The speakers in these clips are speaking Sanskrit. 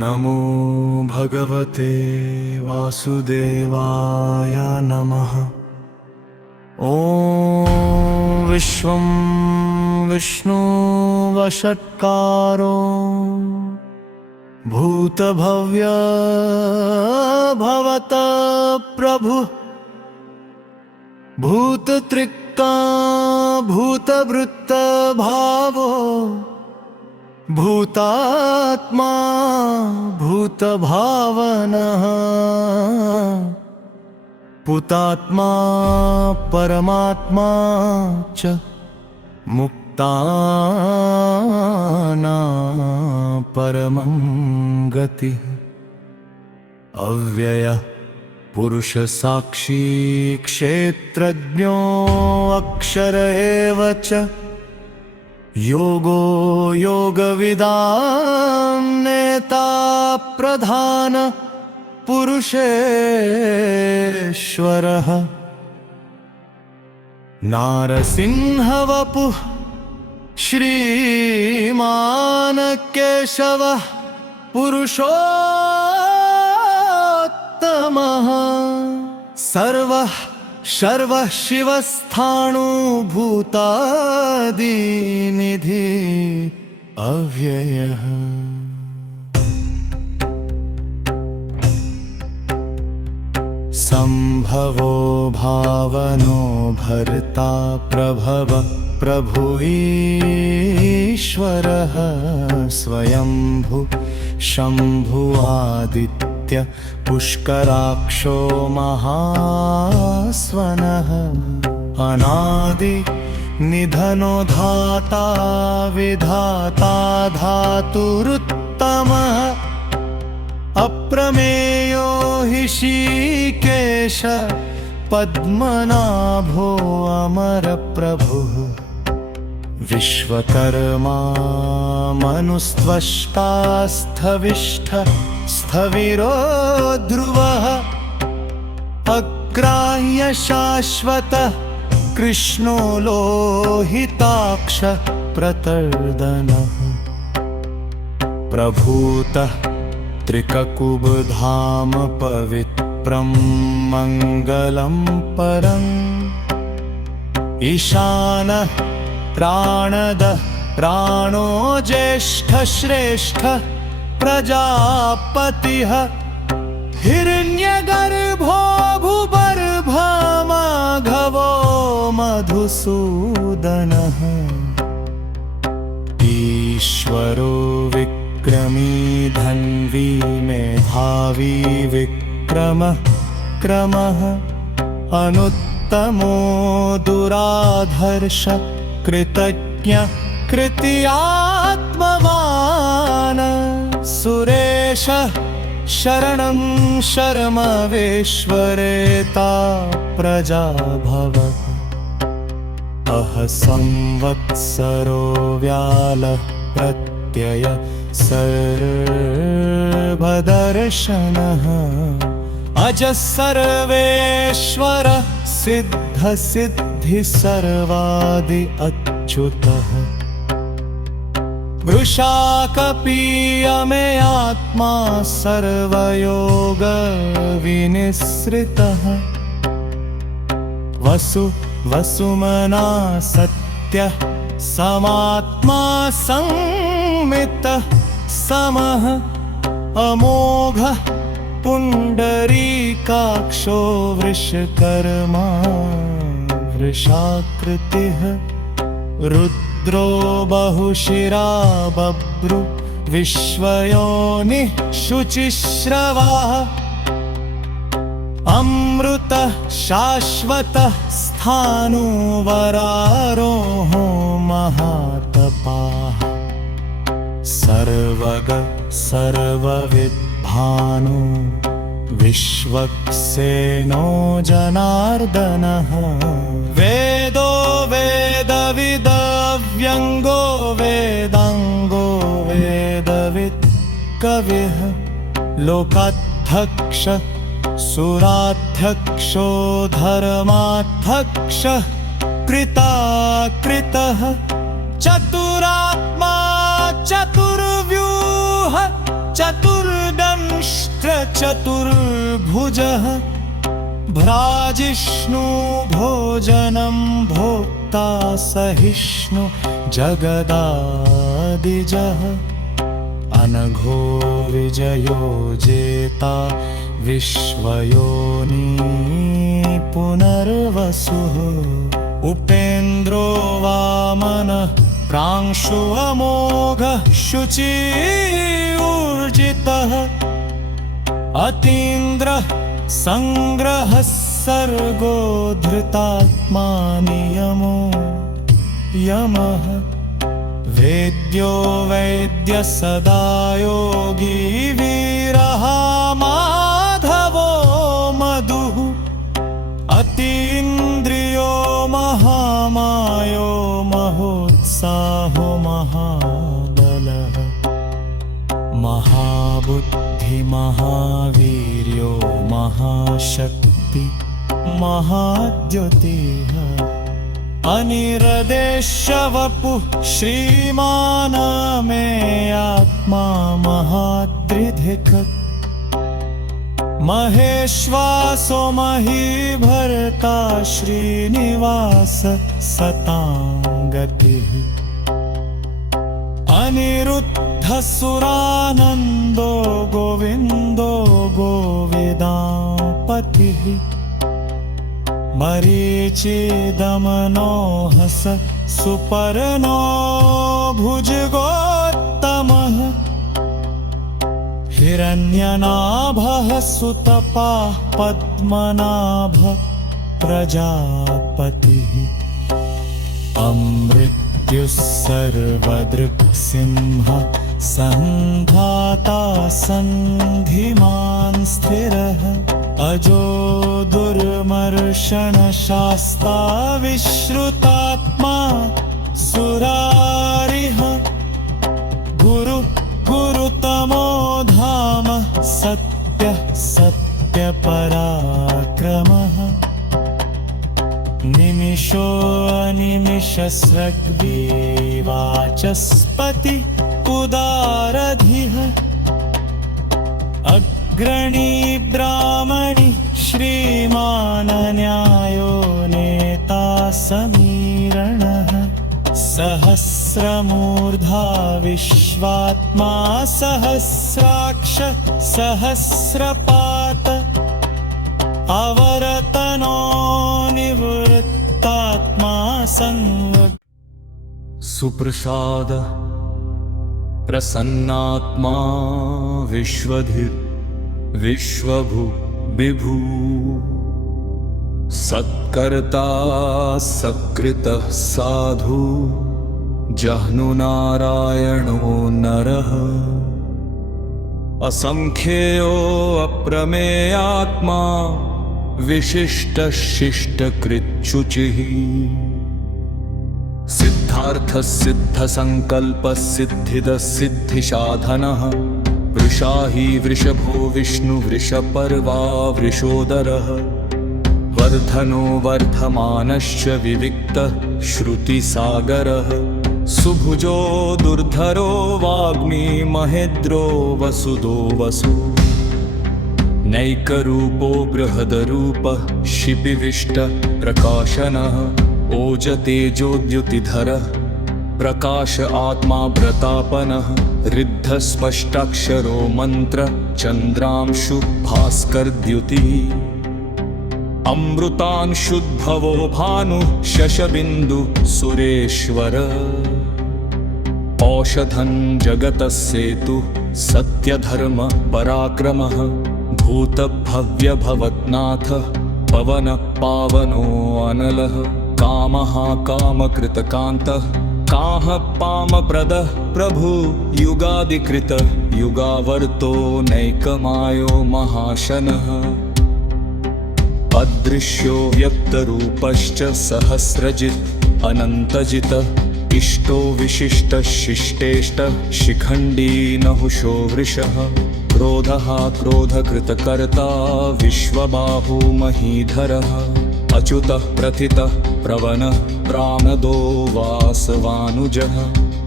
नमो भगवते वासुदेवाय नमः। ॐ विश्वं विष्णुवषट्कारो भूतभव्य भवत प्रभु भूतत्रिक्का भूतभृत्त भावो भूतात्मा भूतभावनः भूतात्मा परमात्मा च मुक्तानां परमं गतिः। अव्ययः पुरुष साक्षी क्षेत्रज्ञो अक्षर एव च योगो योगविदां नेता प्रधान पुरुषेश्वरः। नारसिंहवपुः श्रीमान् केशवः पुरुषोत्तमः सर्वः शर्वः शिवस्थाणुभूतादिनिधि अव्ययः। संभवो भावनो भर्ता प्रभव प्रभु ईश्वरः स्वयंभू शंभु आदित्य पुष्कराक्षो महास्वनः। अनादि निधनो धाता विधाता धातुरुत्तमः अप्रमेयो ऋषिकेश पद्मनाभो अमरप्रभुः। विश्वकर्मा मनुस्त्वष्टा स्थविष्ठ स्थविरो ध्रुवः अग्राह्य शाश्वतः कृष्णो लोहिताक्ष प्रतर्दनः। प्रभूतः त्रिककुबधाम पवित्रं मङ्गलं परम् ईशानः प्राणदः प्राणो ज्येष्ठ श्रेष्ठ प्रजापतिः। हिरण्यगर्भो भूगर्भमाघवो मधुसूदनः। ईश्वरो विक्रमी धन्वी मेधावी विक्रमः क्रमः अनुत्तमो दुराधर्ष कृतज्ञ कृत्यात्मवान् सुरेशः शरणं शर्मवेश्वरेता प्रजा भवः। अह संवत्सरो व्यालः प्रत्यय सर्वदर्शनः अजः सर्वेश्वर सिद्ध सिद्धि सर्वादि अच्युतः। वृषाकपीयमे आत्मा सर्वयोग विनिसृतः। वसुमना सत्यः समात्मा संमितः समः अमोघः पुण्डरीकाक्षो वृषकर्मा वृषाकृतिः। रुद्रो बहुशिरा बभ्रु विश्वयोनिः शुचिश्रवाः अमृतः शाश्वतः स्थाणु वरारोहो महातपाः। सर्वग सर्वविद्भानु विश्वक्सेनो जनार्दनः। वेदो वेदविदव्यङ्गो वेदाङ्गो वेदवित् कविः लोकाध्यक्ष सुराध्यक्षो धर्माध्यक्षः कृताकृतः चतुरात्मा चतुर्व्यूह चतुर्दंष्ट्र चतुर्भुजः भ्राजिष्णु भोजनं भोक्ता सहिष्णु जगदादिजः अनघो विजयो जेता विश्वयोनि पुनर्वसुः उपेन्द्रो वामनः प्रांशु अमोघः शुचि ऊर्जितः अतीन्द्रः संग्रहः सर्गो धृतात्मा नियमो यमः वेद्यो वैद्य सदा योगी वीरः माधवो मधुः अतीन्द्रियो महामायो महोत्साहो महाबलः महाबुद्धि महावीर्यो महाशक्ति महाद्युतिः अनिरदेशवपुः श्रीमान मे आत्मा महाद्रिधिक् महेश्वासो महीभर्ता श्रीनिवास सतां गतिः अनिरुद्धः सुरानन्दो गोविन्दो गोविदापतिः मरीचिदमनो हस सुपर्णो भुजगोत्तमः हिरण्यनाभः सुतपाः पद्मनाभः प्रजापतिः अमृत्युः सर्वदृक्सिंहः सन्धाता सन्धिमान् स्थिरः अजो दुर्मर्शनशास्ता विश्रुतात्मा सुरारिः गुरुतमो धाम सत्यः सत्यपराक्रमः निमिषो अनिमिषस्रग्वाचस्पति उदारधिः अग्रणी ब्राह्मणि श्रीमान न्यायो नेता समीरणः सहस्रमूर्धा विश्वात्मा सहस्राक्ष सहस्रपात अवरतनो निवृत्तात्मा संग सुप्रसाद प्रसन्नात्मा विश्वधिर् विश्वभु विभू सत्कर्ता सकृतः साधु जह्नुनारायणो नरः असंख्येयो अप्रमेयात्मा विशिष्टः शिष्टकृच्छुचिः सिद्धार्थः सिद्धसंकल्पः सिद्धिदः सिद्धिसाधनः वृषाही वृषभो विष्णु वृषपर्वा वृषोदरः वर्धनो वर्धमानश्च विविक्तः श्रुतिसागरः सुभुजो दुर्धरो वाग्मी महेद्रो वसुदो वसु नैकरूपो बृहदरूपः शिपिविष्ट प्रकाशनः ओजतेजोद्युतिधरः प्रकाश आत्मा प्रतापनः ऋद्धस्पष्टाक्षरो मंत्र चंद्रांशु भास्करद्युतिः अमृतांशुद्भवो भानु शशबिन्दु सुरेश्वर औषधं जगतस्सेतु सत्यधर्म पराक्रमः भूतभव्य भवत्नाथ पवन पावनो अनलः कामः कामकृतकान्तः काह पामप्रदः प्रभु युगादिकृत युगावर्तो नैकमायो महाशनः अदृश्यो व्यक्तरूपश्च सहस्रजित् अनन्तजित इष्टो विशिष्ट शिष्टेष्ट शिखण्डी नहुषो वृषः क्रोधः क्रोधकृतकर्ता विश्वबाहु महीधरः अच्युतः प्रथितः प्रवनः प्राणदो वासवानुजः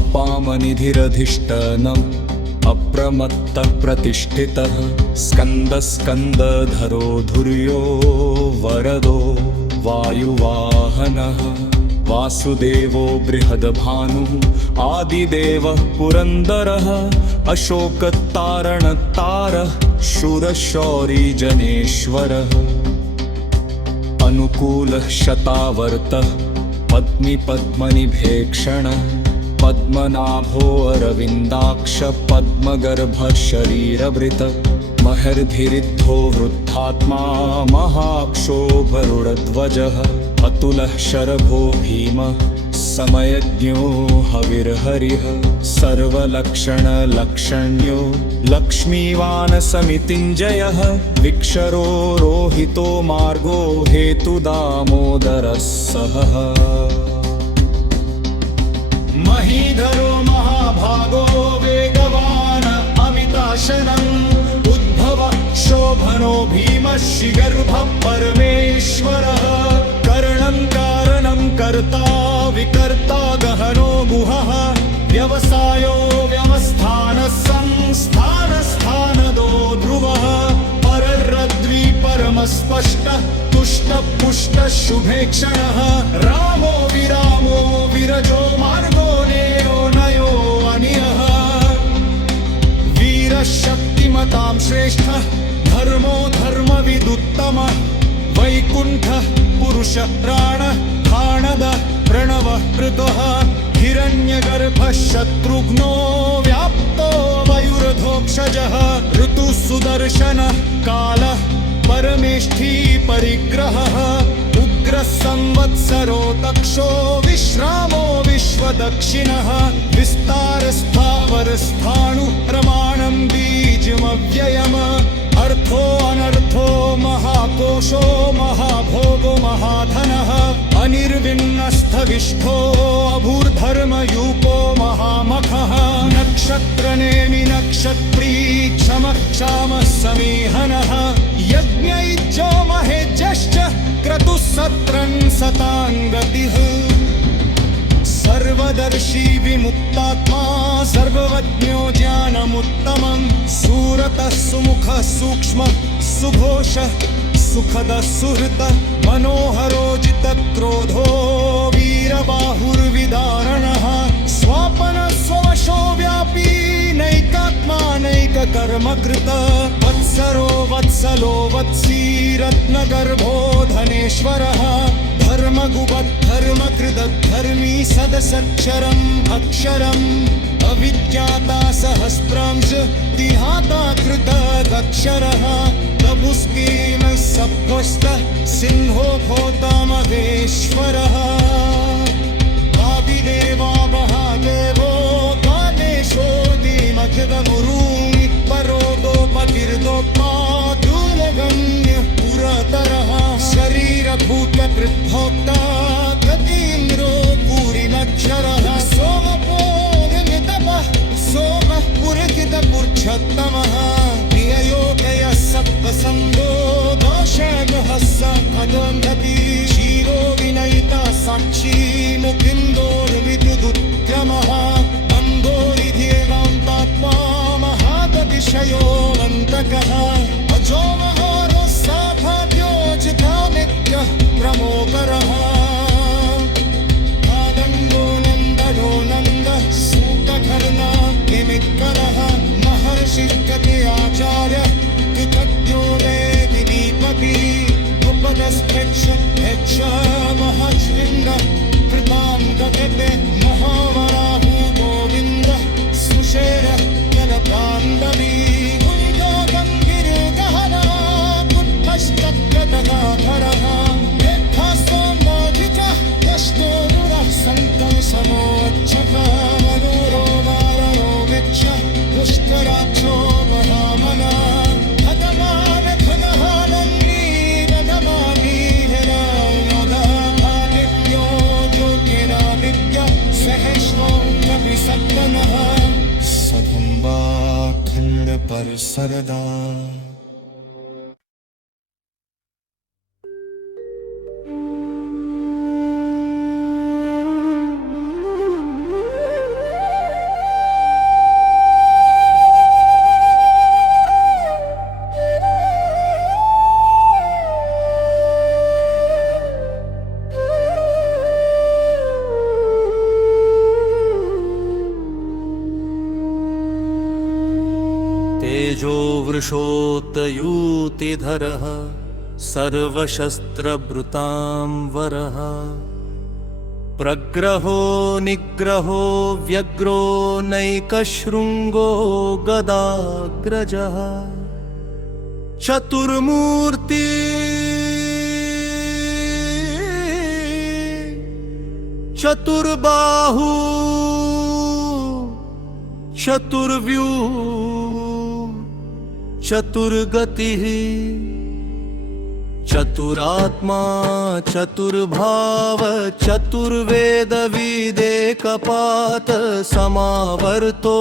अपामनिधिरधिष्ठनम् अप्रमत्तः प्रतिष्ठितः स्कन्दस्कन्दधरो धुर्यो वरदो वायुवाहनः वासुदेवो बृहद्भानुः आदिदेवः पुरन्दरः अशोकतारणतारः शूरशौरिजनेश्वरः अनुकूलः शतावर्तः पद्मिपद्मनिभेक्षणः पद्मनाभो अरविन्दाक्ष पद्मगर्भः शरीरभृतः महर्धिरिद्धो वृद्धात्मा महाक्षो गरुडध्वजः अतुलः शरभो भीमः समयज्ञो हविर्हरिः सर्वलक्षणलक्षण्यो लक्ष्मीवानसमितिञ्जयः विक्षरो रोहितो मार्गो हेतुदामोदरः सहः महीधरो महाभागो वेगवान् अमिताशनम् उद्भवः शोभनो भीमः शिगर्भः परमेश्वरः करणं कारणं कर्ता विकर्ता गहनो गुहः व्यवसायो व्यवस्थानः संस्थानस्थानदो ध्रुवः पररद्वि परमस्पष्टः तुष्टपुष्टः शुभेक्षणः रामो विरजो मार्गो नेयो नयो अनियः वीरः शक्तिमतां श्रेष्ठः धर्मो धर्मविदुत्तमः वैकुण्ठः पुरुषः प्राणः खाणदः प्रणवः कृतः हिरण्यगर्भः शत्रुघ्नो व्याप्तो मयूरधोक्षजः ऋतुः सुदर्शनः कालः परमेष्ठी परिग्रहः उग्रः संवत्सरो दक्षो विश्रामो विश्वदक्षिणः विस्तारस्थावरस्थाणु प्रमाणं बीजमव्ययम् अर्थो अनर्थो महाकोशो महाभोगो महाधनः अनिर्विण्णस्थविष्ठो अभूर्धर्मयूपो महामखः नक्षत्रनेमि नक्षत्री क्षमः क्षामः समीहनः यज्ञैज्जो महेज्यश्च क्रतुः सत्रन् सताङ्गतिः सर्वदर्शी विमुक्तात्मा सर्वज्ञो ज्ञानमुत्तमं सूरतः सुमुखः सूक्ष्मः सुघोषः सुखदः सुहृतः मनोहरो जितक्रोधो वीरबाहुर्विदारणः स्वापनः स्ववशो व्यापी नैकात्मा नैककर्मकृत वत्सरो वत्सलो वत्सी रत्नगर्भो धनेश्वरः धर्मकृतधर्मी सदसक्षरम् अक्षरम् अविज्ञाता सहस्रांश तिहाता कृतदक्षरः प्रभुस्कीमः सप्तस्तः सिंहो भूतामहेश्वरः आदिदेवा महादेवो द्वादेशो धीमखिदमुरूनि परोदोपतिर्दोपादूलगम्य पुरतरः शरीरभूतपृथोक्ता गतीन्द्रो पूरिमक्षरः सोमपोगमितपः सोमः पुरकितपुरुषोत्तमः प्रिययोगयः सप्तसन्दो दोषगुहः सपदोन्नति क्षीरो विनयिता साक्षी मुकिन्दोर्विद्युदुद्गमः अन्धोरिधीर्वान्तात्मा महागतिशयोऽनन्तकः अजो महारो साभाव्योजिता नित्यः प्रमोकरः आनन्दो नन्दनो नन्दः सूतकर्णा किमित्करः महर्षिर्गति आचार्य कृतज्ञो वेदिनीपति उपदस्पृक्ष महर्षिङ्गः कृतां गगते महावराहु गोविन्दः सुषेरः जनकान्दवी कुञ्जो गम्भीरगहना कुट्टश्चक्रतगाधरः मेघास्तोन्मोदितः यष्टोरुरः सन्तोषमोच्छः मनोरो वारणो वीक्ष पुष्कराक्षो महामना भगवान् भगवानन्दी भगवानी हिरायोदादित्यो ज्योतिरादित्य सहिष्णो कविसत्तनः सदम्बाखण्ड परसरदा तेजो वृषोतयूतिधरः सर्वशस्त्रभृतां वरः प्रग्रहो निग्रहो व्यग्रो नैकशृङ्गो गदाग्रजः चतुर्मूर्ति चतुर्बाहु चतुर्व्यूह चतुर्गतिः चतुरात्मा चतुर्भाव चतुर्वेदविदेकपात समावर्तो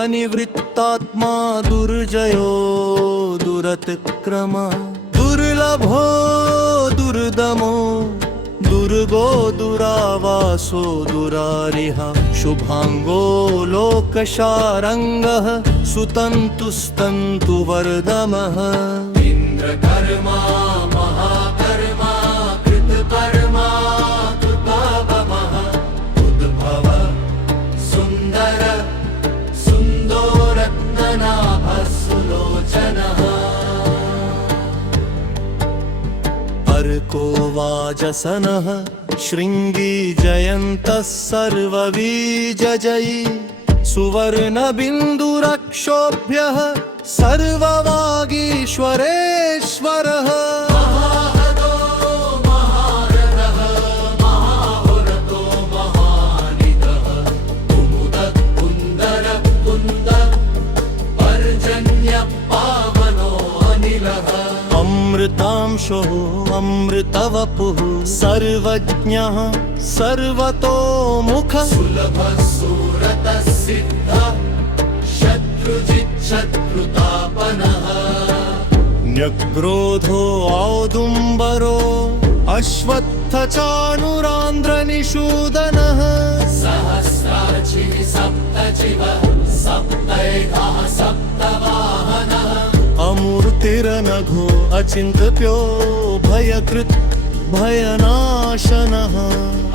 अनिवृत्तात्मा दुर्जयो दुरतिक्रम दुर्लभो दुर्दमो दुर्गो दुरावासो दुरारिः शुभांगो लोकशारङ्गः सुतन्तुस्तन्तुवर्धमः इन्द्रकर्मा महाकर्मा कृतकर्मा कृतापमः उद्भव सुन्दर सुन्दोरत्ननाभः सुलोचनः अर्को वाजसनः शृङ्गी जयन्तः सर्वबीजजयी सुवर्णबिन्दुरक्षोभ्यः सर्ववागीश्वरेश्वरः महाहतो महारथः महाहुरतो महानिधः कुमुदः कुन्दरः कुन्दः पर्जन्यः पावनो अनिलः अमृतांशो अमृतवपुः सर्वज्ञः सर्वतोमुखः सुलभः सुरतः सिद्धः शत्रुजिच्छत्रुतापनः न्यग्रोधो औदुम्बरो अश्वत्थचाणुरान्ध्रनिषूदनः सहस्राचिः सप्तजिवः सप्तैघः सप्तवाहनः अमूर्तिरनघो अचिन्त्यो भयकृत् भयनाशनः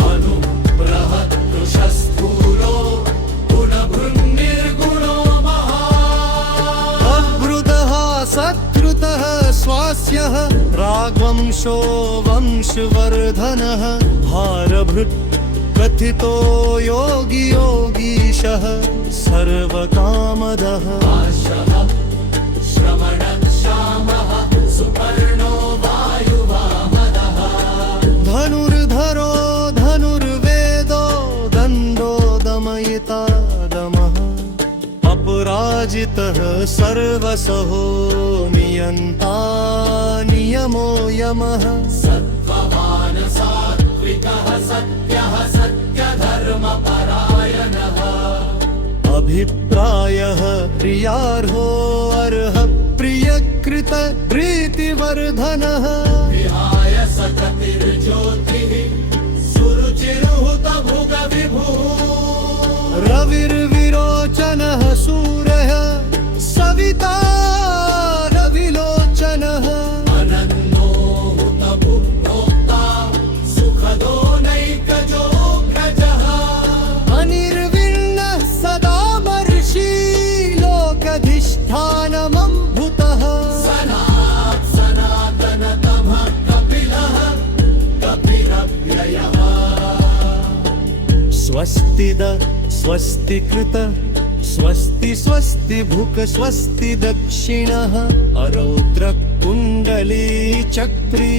अनुबृहत्कृशस्थूलो गुणभृन्निर्गुणो महान् अभृतः सत्कृतः स्वास्यः राघवंशो वंशवर्धनः भारभृत् कथितो योगी योगीशः सर्वकामदः श्रमणक्षामः सुपर्णो वायुवामदः धनुर्धरो धनुर्वेदो दण्डो दमयिता दमः अपराजितः सर्वसहो नियन्ता नियमो यमः सत्त्ववान् सात्विकः सत्यः सत्यधर्मपरायणः अभिप्रायः प्रियार्हो अर्ह प्रियकृत प्रीतिवर्धनः विहाय सकतिर्ज्योतिः सुरुचिरुहुत भुग विभुः रविर्विरोचनः सूरः सविता रविलोचनः अनन्नो हुत भुक्भोक्ता सुखदो नैकजोऽग्रजः अनिर्विण्णः सदा लोकधिष्ठानमम्भुतः सनातनतमः कपिलः कपिलव्ययः स्वस्तिद स्वस्तिकृत स्वस्ति स्वस्ति भुक स्वस्ति दक्षिणः अरौद्र कुण्डली चक्री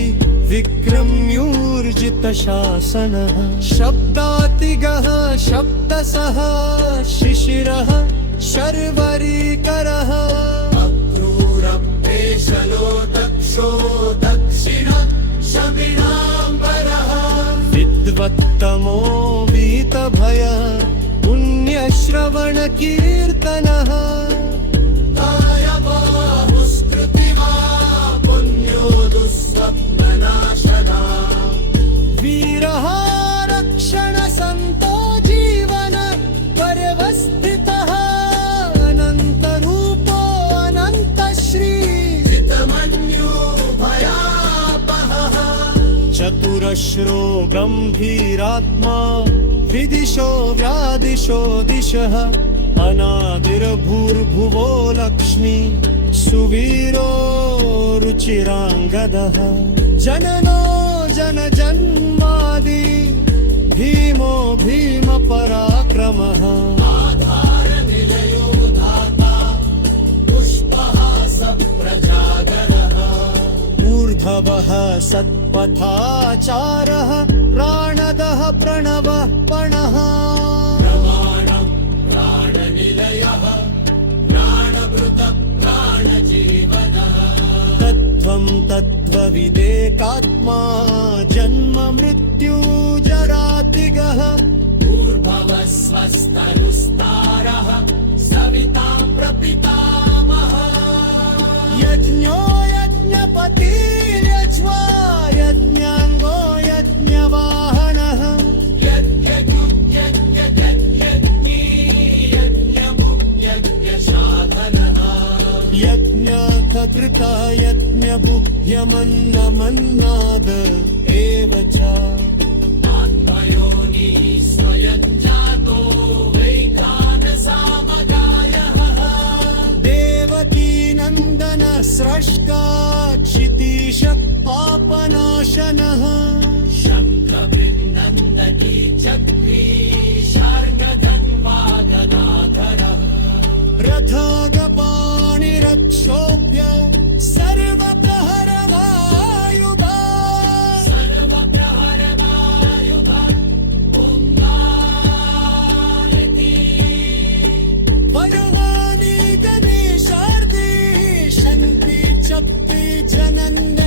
विक्रम्यूर्जितशासनः शब्दातिगः शब्दसः शिशिरः शर्वरीकरः अक्रूरपेशलो दक्षो दक्षिण शमिनाम्बरः विद्वत्तमो वीतभय पुण्यश्रवणकीर्तनः कायबाहुस्कृतिमा पुण्यो दुःस्वप्ननाशना वीरः रक्षणसन्तो जीवन पर्यवस्थितः अनन्तरूपो अनन्तश्री जितमन्यो भयापहः चतुरश्रो गम्भीरात्मा विदिशो व्यादिशो दिशः अनादिर्भूर्भुवो लक्ष्मी सुवीरो रुचिराङ्गदः जननो जनजन्मादि भीमो भीमपराक्रमः ऊर्ध्वः सत्पथाचारः प्राणदः प्रणवः पणः तत्त्वं तत्त्वविदेकात्मा जन्म मृत्यु जरातिगः स्वस्तरुस्तारः सविता प्रपितामहः यज्ञो यज्ञपतिर्यज्वा यज्ञाङ्गो यज्ञवाहनः यज्ञकर्ता यज्ञबुभ्यमन्नमन्नाद एव च देवकीनन्दन स्रष्टा क्षितीश पापनाशनः शङ्खभिर्नन्दकी चक्री शार्ङ्गधन्वादनाधरः रथागपाणिरक्षोभ्य सर्वप्रहरवायुधा वरवाणी गणेशार्दी शङ्की चप्पी च नन्द